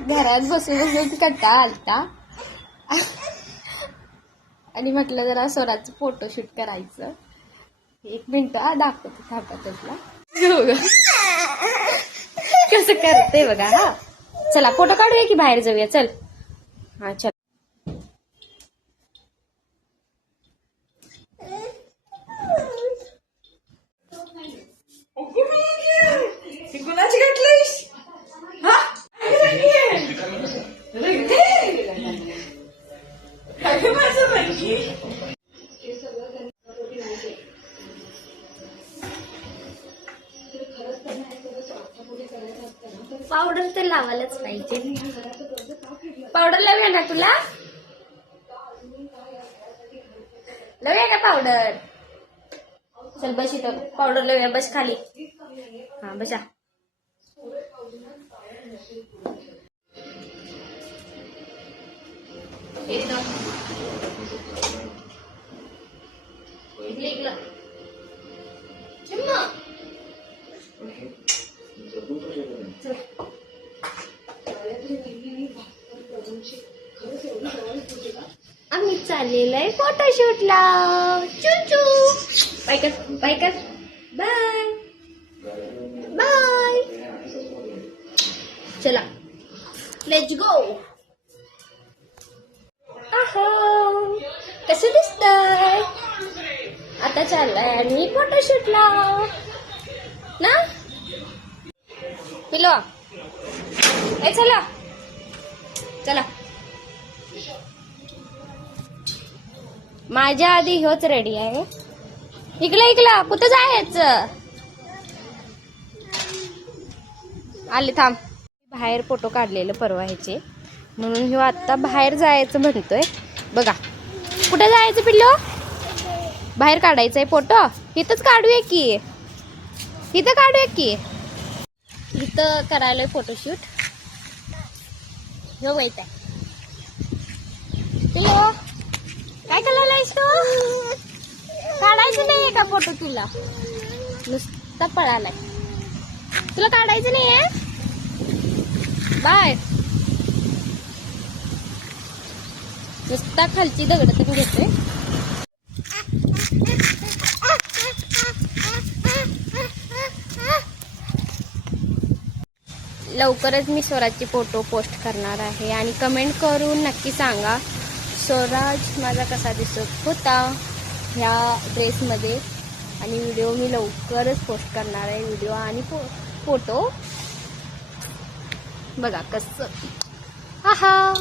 घरात बसून बसून कंटाळा आलता आणि म्हटलं जरा स्वराचं फोटोशूट करायचं. 1 मिनिट दाखवते थांबा तुला कसं करते बघा. हा चला फोटो काढूया की बाहेर जाऊया. चल हा चल. कुणाची घातलीस? पावडर तर लावायलाच पाहिजे. पावडर लावूया ना तुला? लावूया का पावडर? चल बस इथं पावडर लावूया. बस खाली. हा बसा. आम्ही चाललेलो आहे फोटोशूटला. चूचू बाय कर बाय कर. Bye bye. चला लेट्स गो. कसं दिसतंय? आता चाललाय आणि फोटोशूटला ना पिलो. चला चला. माझ्या आधी ह्योच रेडी आहे. इकला कुठं जायचं? आले थांब. बाहेर फोटो काढलेलं परवा ह्याचे म्हणून ह्यो आता बाहेर जायचं म्हणतोय. बघा कुठं जायचं पिल्लो? बाहेर काढायचंय फोटो. इथंच काढूया की. इथं काढूया की. इथं करायला फोटोशूट. ह्यो माहित आहे पिल्लो काय करायलायस तू? काढायचं नाहीये का फोटो तुला? नुसता पळालाय. तुला काढायचं नाहीये? बाय. नुसता खालची दगड पण घेतोय. लवकरच मी स्वराजचे फोटो पोस्ट करणार आहे आणि कमेंट करून नक्की सांगा स्वराज माझा कसा दिसत होता ह्या ड्रेसमध्ये. आणि व्हिडिओ मी लवकरच पोस्ट करणार आहे. व्हिडिओ आणि फोटो बघा कसं. हा